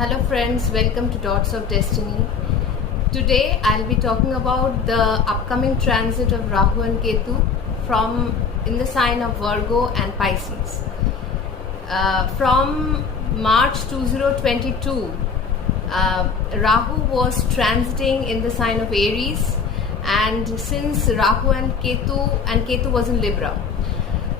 Hello friends, welcome to Dots of Destiny. Today I'll be talking about the upcoming transit of Rahu and Ketu from in the sign of Virgo and Pisces. From March 2022, Rahu was transiting in the sign of Aries, and since Rahu and Ketu was in Libra.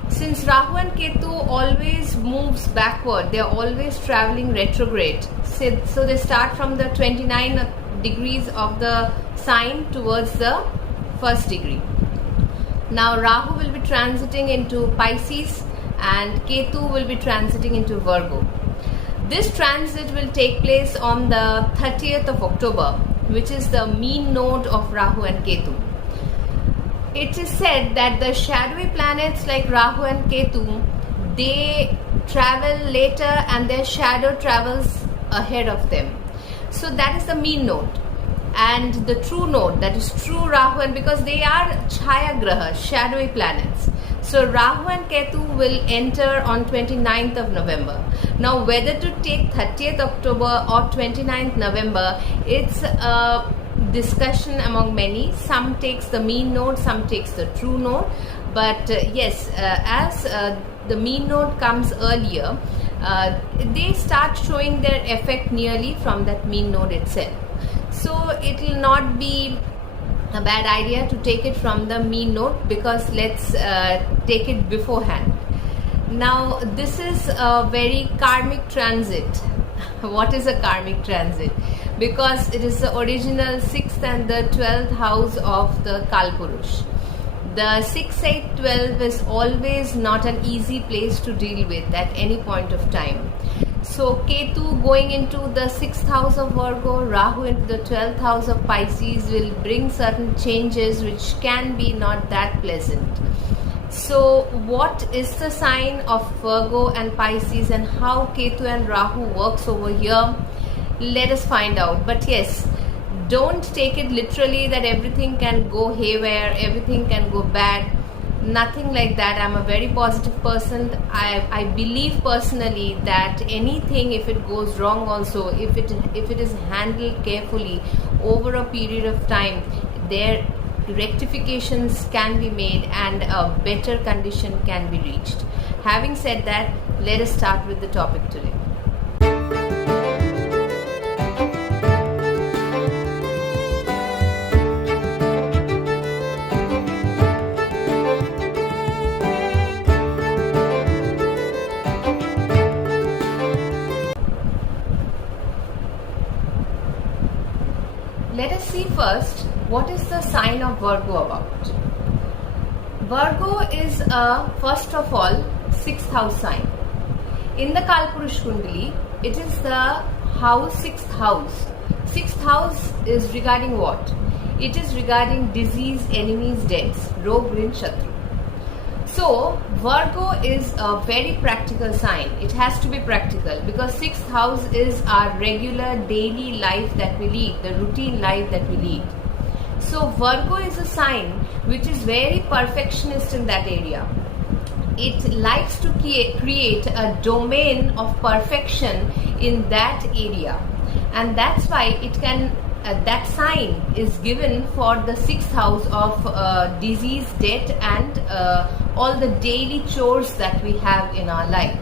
Since Rahu and Ketu always moves backward, they are always traveling retrograde. So they start from the 29 degrees of the sign towards the first degree. Now Rahu will be transiting into Pisces and Ketu will be transiting into Virgo. This transit will take place on the 30th of October, which is the mean node of Rahu and Ketu. It is said that the shadowy planets like Rahu and Ketu, they travel later and their shadow travels ahead of them. So that is the mean node. And the true node, that is true Rahu, and because they are Chaya Graha, shadowy planets. So Rahu and Ketu will enter on 29th of November. Now whether to take 30th October or 29th November, it's a discussion among many. Some takes the mean node, some takes the true node, but as the mean node comes earlier, they start showing their effect nearly from that mean node itself. So it will not be a bad idea to take it from the mean node, because let's take it beforehand. Now this is a very karmic transit. What is a karmic transit? Because it is the original 6th and the 12th house of the Kalpurush. The 6, 8, 12 is always not an easy place to deal with at any point of time. So Ketu going into the 6th house of Virgo, Rahu into the 12th house of Pisces will bring certain changes which can be not that pleasant. So what is the sign of Virgo and Pisces and how Ketu and Rahu works over here? Let us find out. But yes, don't take it literally that everything can go haywire, everything can go bad. Nothing like that. I'm a very positive person. I believe personally that anything, if it goes wrong also, if it is handled carefully over a period of time, there rectifications can be made and a better condition can be reached. Having said that, let us start with the topic today. Let us see first what is the sign of Virgo about. Virgo is first of all 6th house sign. In the Kalpurush Kundali, it is the house 6th house. 6th house is regarding what? It is regarding disease, enemies, deaths, Rog, Rin, Shatru. So Virgo is a very practical sign. It has to be practical because 6th house is our regular daily life that we lead, the routine life that we lead. So Virgo is a sign which is very perfectionist in that area. It likes to create a domain of perfection in that area, and that's why it can that sign is given for the 6th house of disease, death, and all the daily chores that we have in our life.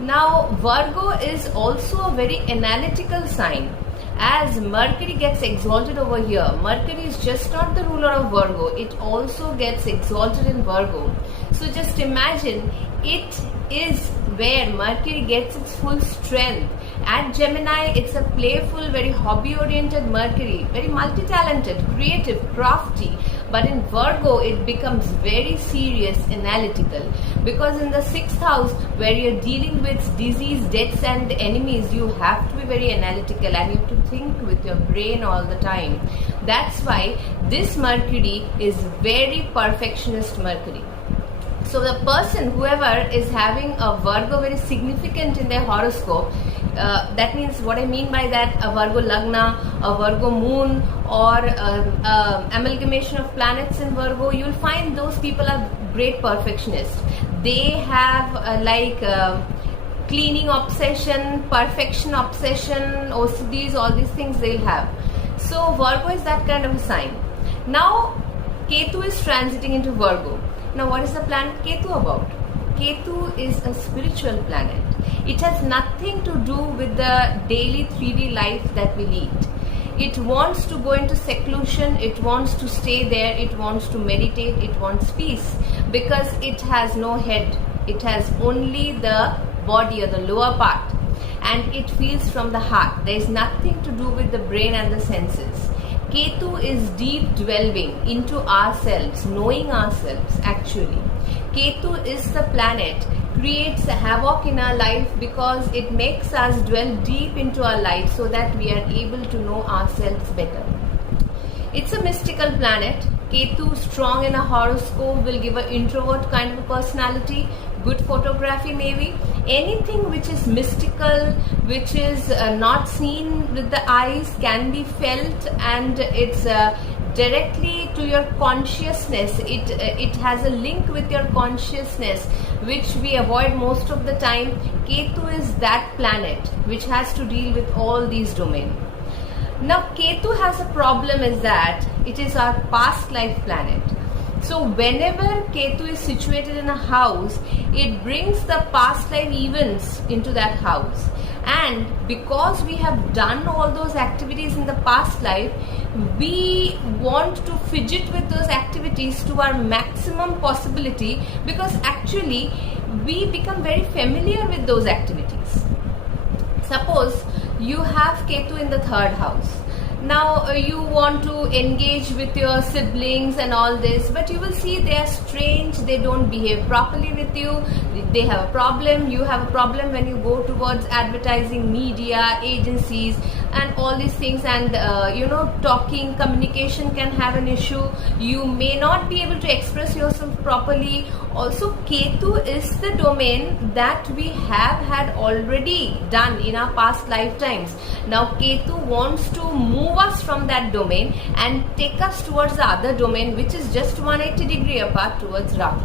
Now Virgo is also a very analytical sign. As Mercury gets exalted over here, Mercury is just not the ruler of Virgo, it also gets exalted in Virgo. So just imagine, it is where Mercury gets its full strength. At Gemini, it's a playful, very hobby-oriented Mercury, very multi-talented, creative, crafty. But in Virgo, it becomes very serious, analytical. Because in the 6th house, where you're dealing with disease, deaths and enemies, you have to be very analytical and you have to think with your brain all the time. That's why this Mercury is very perfectionist Mercury. So the person, whoever is having a Virgo very significant in their horoscope, that means, what I mean by that, a Virgo Lagna, a Virgo Moon, or amalgamation of planets in Virgo, you'll find those people are great perfectionists. They have cleaning obsession, perfection obsession, OCDs, all these things they'll have. So Virgo is that kind of a sign. Now Ketu is transiting into Virgo. Now what is the planet Ketu about? Ketu is a spiritual planet. It has nothing to do with the daily 3D life that we lead. It wants to go into seclusion, it wants to stay there, it wants to meditate, it wants peace, because it has no head. It has only the body or the lower part, and it feels from the heart. There is nothing to do with the brain and the senses. Ketu is deep delving into ourselves, knowing ourselves actually. Ketu is the planet, creates havoc in our life because it makes us dwell deep into our life so that we are able to know ourselves better. It's a mystical planet. Ketu, strong in a horoscope, will give an introvert kind of a personality, good photography maybe. Anything which is mystical, which is not seen with the eyes, can be felt, and it's directly to your consciousness. It has a link with your consciousness, which we avoid most of the time. Ketu is that planet which has to deal with all these domains. Now Ketu has a problem, is that it is our past life planet. So whenever Ketu is situated in a house, it brings the past life events into that house. And because we have done all those activities in the past life, we want to fidget with those activities to our maximum possibility, because actually we become very familiar with those activities. Suppose you have Ketu in the 3rd house. Now you want to engage with your siblings and all this, but you will see they are strange, they don't behave properly with you, they have a problem, you have a problem when you go towards advertising, media, agencies and all these things, and talking, communication can have an issue. You may not be able to express yourself properly. Also Ketu is the domain that we have had already done in our past lifetimes. Now Ketu wants to move us from that domain and take us towards the other domain, which is just 180 degree apart, towards Rahu.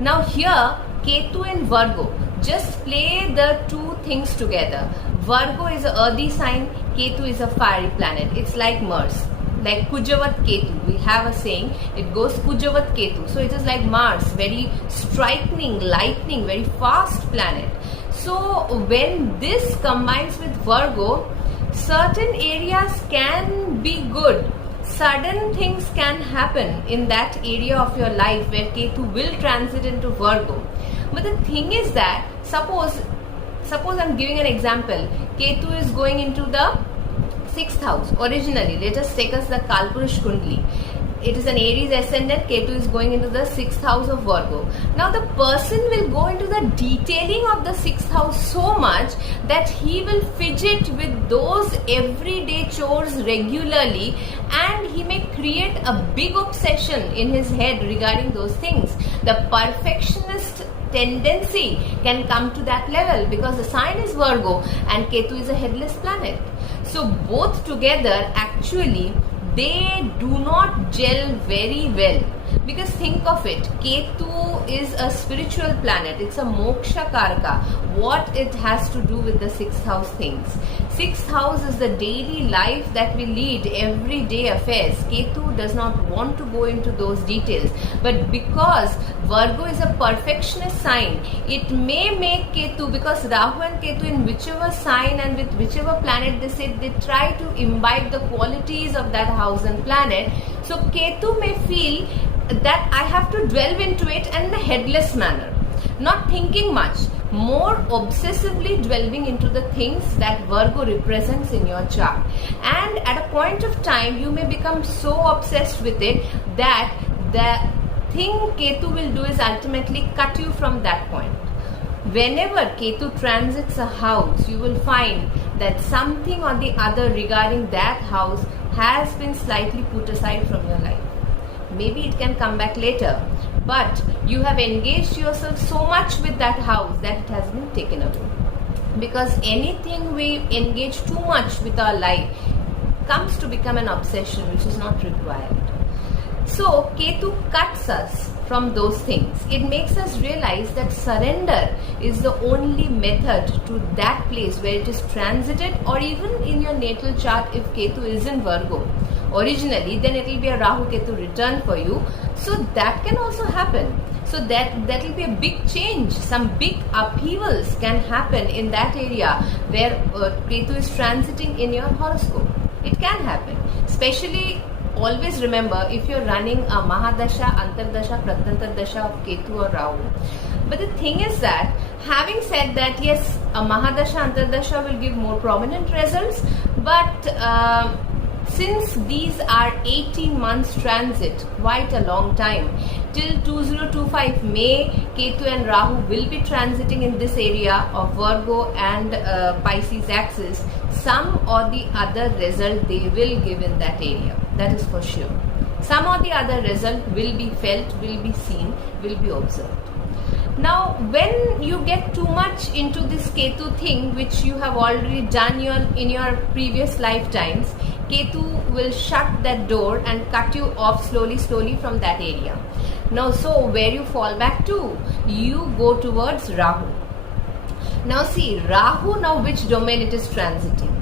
Now here Ketu in Virgo, just play the two things together. Virgo is a earthy sign, Ketu is a fiery planet. It's like Mars, like Kujavat Ketu. We have a saying, it goes Kujavat Ketu. So it is like Mars, very striking, lightning, very fast planet. So when this combines with Virgo, certain areas can be good. Sudden things can happen in that area of your life where Ketu will transit into Virgo. But the thing is that, suppose I'm giving an example. Ketu is going into the 6th house originally. Let us take us the Kalpurush Kundli. It is an Aries ascendant. Ketu is going into the 6th house of Virgo. Now the person will go into the detailing of the 6th house so much that he will fidget with those everyday chores regularly, and he may create a big obsession in his head regarding those things. The perfectionist tendency can come to that level because the sign is Virgo and Ketu is a headless planet. So both together actually they do not gel very well, because think of it, Ketu is a spiritual planet, it's a moksha karaka. What it has to do with the 6th house things? 6th house is the daily life that we lead, everyday affairs. Ketu does not want to go into those details, but because Virgo is a perfectionist sign, it may make Ketu, because Rahu and Ketu in whichever sign and with whichever planet they sit, they try to imbibe the qualities of that house and planet. So Ketu may feel that I have to delve into it in a headless manner, not thinking much, more obsessively delving into the things that Virgo represents in your chart. And at a point of time, you may become so obsessed with it that the thing Ketu will do is ultimately cut you from that point. Whenever Ketu transits a house, you will find that something or the other regarding that house has been slightly put aside from your life. Maybe it can come back later, but you have engaged yourself so much with that house that it has been taken away. Because anything we engage too much with our life comes to become an obsession which is not required. So Ketu cuts us from those things. It makes us realize that surrender is the only method to that place where it is transited, or even in your natal chart if Ketu is in Virgo originally, then it will be a Rahu Ketu return for you. So that can also happen. So that will be a big change. Some big upheavals can happen in that area where Ketu is transiting in your horoscope. It can happen. Especially, always remember, if you're running a Mahadasha, Antardasha, Pratantardasha of Ketu or Rahu. But the thing is that, having said that, yes, a Mahadasha, Antardasha will give more prominent results, but since these are 18 months transit, quite a long time, till 2025 May, Ketu and Rahu will be transiting in this area of Virgo and Pisces axis. Some or the other result they will give in that area, that is for sure. Some or the other result will be felt, will be seen, will be observed. Now, when you get too much into this Ketu thing, which you have already done in your previous lifetimes, Ketu will shut that door and cut you off slowly from that area. Now, so where you fall back to? You go towards Rahu. Now see, Rahu, now which domain it is transiting?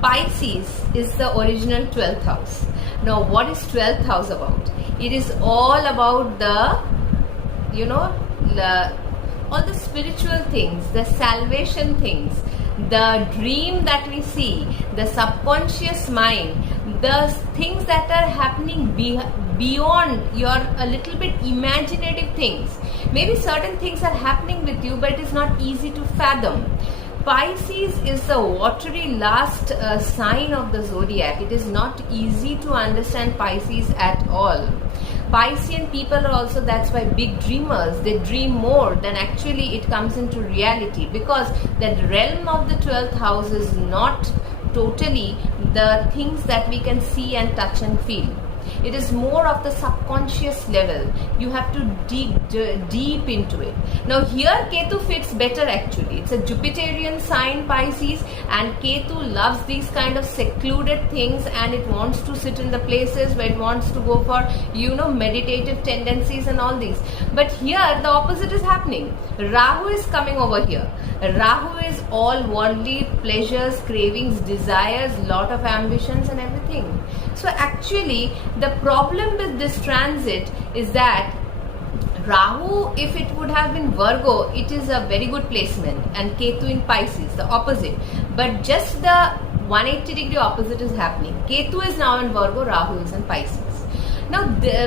Pisces is the original 12th house. Now what is 12th house about? It is all about the, all the spiritual things, the salvation things, the dream that we see, the subconscious mind, the things that are happening beyond your a little bit imaginative things. Maybe certain things are happening with you, but it is not easy to fathom. Pisces is the watery last sign of the zodiac. It is not easy to understand Pisces at all. Piscean people are also, that's why, big dreamers. They dream more than actually it comes into reality, because that realm of the 12th house is not totally the things that we can see and touch and feel. It is more of the subconscious level. You have to dig deep into it. Now here Ketu fits better actually. It's a Jupiterian sign, Pisces, and Ketu loves these kind of secluded things, and it wants to sit in the places where it wants to go for, meditative tendencies and all these. But here the opposite is happening. Rahu is coming over here. Rahu is all worldly pleasures, cravings, desires, lot of ambitions and everything. So actually the problem with this transit is that Rahu, if it would have been Virgo, it is a very good placement, and Ketu in Pisces, the opposite. But just the 180-degree opposite is happening. Ketu is now in Virgo, Rahu is in Pisces. Now,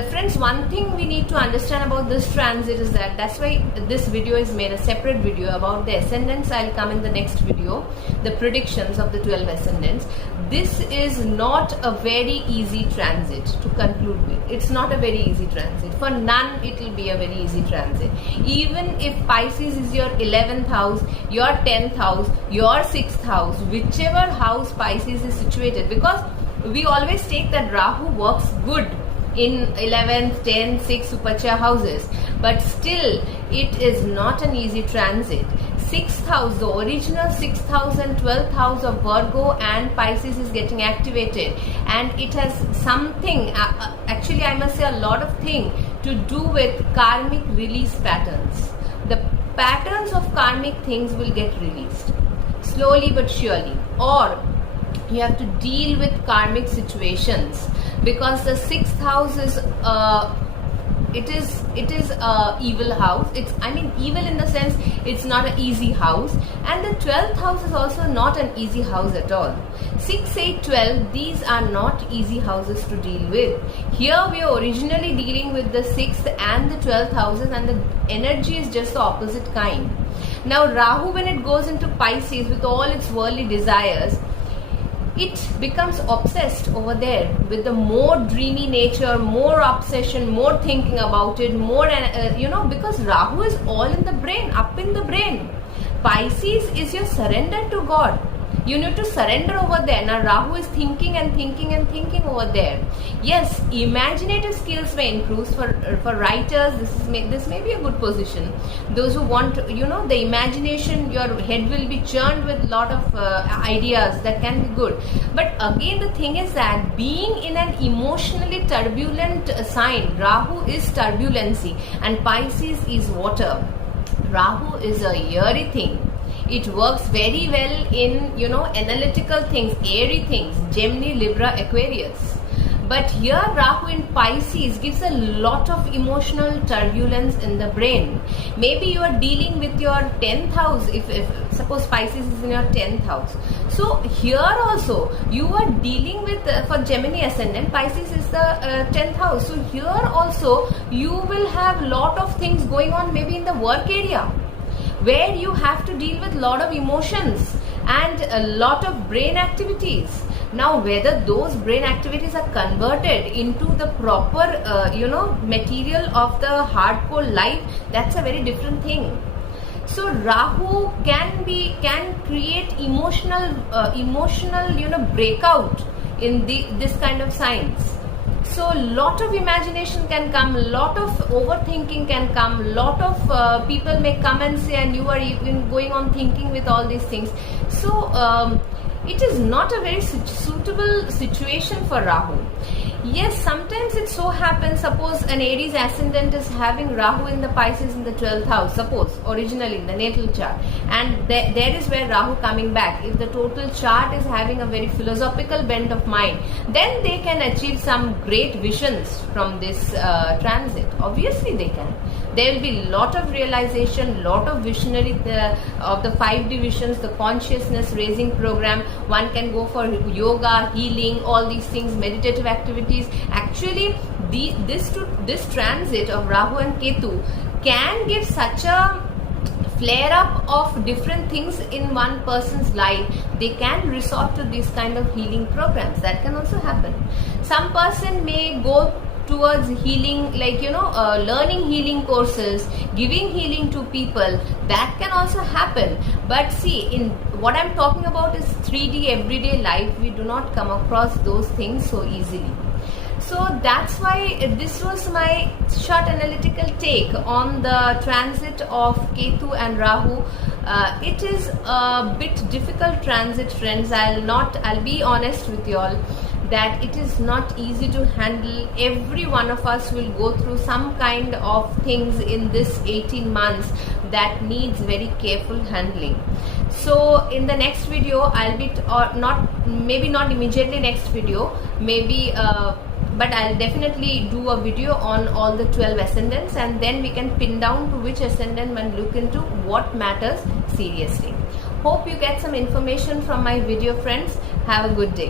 friends, one thing we need to understand about this transit is that, that's why this video is made a separate video about the ascendants. I'll come in the next video, the predictions of the 12 ascendants. This is not a very easy transit to conclude with. It's not a very easy transit. For none, it will be a very easy transit. Even if Pisces is your 11th house, your 10th house, your 6th house, whichever house Pisces is situated, because we always take that Rahu works good in 11th, 10th, 6th Supacha houses, but still it is not an easy transit. 6th house, the original 6th house and 12th house of Virgo and Pisces is getting activated, and it has something, actually I must say a lot of thing to do with karmic release patterns. The patterns of karmic things will get released slowly but surely, or you have to deal with karmic situations, because the 6th house is it is a evil house. Evil in the sense it's not an easy house, and the 12th house is also not an easy house at all. 6, 8, 12, these are not easy houses to deal with. Here we are originally dealing with the 6th and the 12th houses, and the energy is just the opposite kind. Now Rahu, when it goes into Pisces with all its worldly desires, it becomes obsessed over there with the more dreamy nature, more obsession, more thinking about it, more, because Rahu is all in the brain, up in the brain. Pisces is your surrender to God. You need to surrender over there. Now Rahu is thinking and thinking and thinking over there. Yes, imaginative skills may improve for writers. This may be a good position. Those who want, the imagination, your head will be churned with a lot of ideas. That can be good. But again, the thing is that being in an emotionally turbulent sign, Rahu is turbulency and Pisces is water. Rahu is a yeary thing. It works very well in, analytical things, airy things, Gemini, Libra, Aquarius. But here Rahu in Pisces gives a lot of emotional turbulence in the brain. Maybe you are dealing with your 10th house, if suppose Pisces is in your 10th house. So here also you are dealing with, for Gemini ascendant, Pisces is the 10th house. So here also you will have lot of things going on maybe in the work area, where you have to deal with a lot of emotions and a lot of brain activities. Now whether those brain activities are converted into the proper material of the hardcore life, that's a very different thing. So Rahu can create emotional breakout in this kind of signs. So lot of imagination can come, lot of overthinking can come, lot of people may come and say, and you are even going on thinking with all these things. So it is not a very suitable situation for Rahu. Yes, sometimes it so happens, suppose an Aries ascendant is having Rahu in the Pisces in the 12th house, suppose originally in the natal chart, and there is where Rahu coming back. If the total chart is having a very philosophical bent of mind, then they can achieve some great visions from this transit. Obviously they can. There will be lot of realization, lot of visionary of the 5 divisions, the consciousness raising program. One can go for yoga, healing, all these things, meditative activities. Actually, this transit of Rahu and Ketu can give such a flare up of different things in one person's life. They can resort to these kind of healing programs. That can also happen. Some person may go towards healing, like learning healing courses, giving healing to people. That can also happen. But see, in what I'm talking about is 3D everyday life. We do not come across those things so easily. So that's why this was my short analytical take on the transit of Ketu and Rahu. It is a bit difficult transit, friends. I'll be honest with you all that it is not easy to handle. Every one of us will go through some kind of things in this 18 months that needs very careful handling. So in the next video I'll be maybe not immediately next video, maybe but I'll definitely do a video on all the 12 ascendants, and then we can pin down to which ascendant and look into what matters seriously. Hope you get some information from my video, friends. Have a good day.